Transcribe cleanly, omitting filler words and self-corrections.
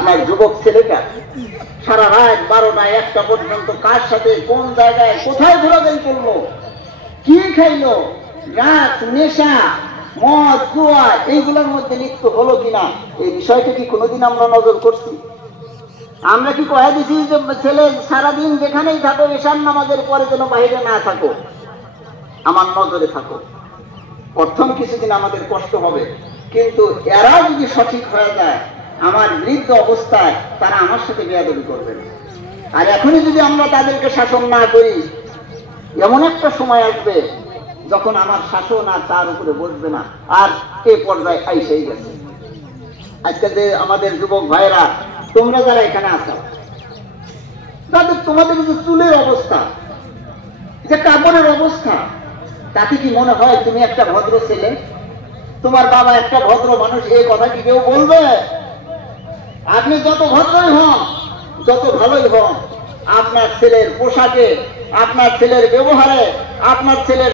আপনার যুবক ছেলেটা সারা রাত 12টা 1টা পর্যন্ত কার সাথে কোন জায়গায় কোথায় ঘোরাঘুরি করলো, কি খাইলো, রাত নেশা মদ জুয়া এইগুলোর মধ্যে লিপ্ত হলো কিনা, এই বিষয়টা কি কোনোদিন আমরা নজর করছি? আমরা কি কয়ে দিছি যে ছেলে সারাদিন যেখানেই থাকো এশার নামাজের পরে যেন বাইরে না থাকো, আমার নজরে থাকো? প্রথম কিছুদিন আমাদের কষ্ট হবে, কিন্তু এরা যদি সঠিক হয়ে যায় আমার বৃদ্ধ অবস্থায় তারা আমার সাথে বেয়াদবি করবে। আর এখনই যদি আমরা তাদেরকে শাসন না করি, এমন একটা সময় আসবে যখন আমার শাসন আর তার উপরে বসবে না। আর এই পর্যায়ে আইসেই গেছে। আজকে যে আমাদের যুবক ভাইরা তোমরা যারা এখানে আছো, তোমাদের যে চুলের অবস্থা, যে কাপড়ের অবস্থা, তাতে কি মনে হয় তুমি একটা ভদ্র ছেলে? তোমার বাবা একটা ভদ্র মানুষ, এই কথা কি কেউ বলবে? আপনি যত ভদ্রই হন, যত ভালোই হন, আপনার ছেলের পোশাকে, আপনার ছেলের ব্যবহারে, আপনার ছেলের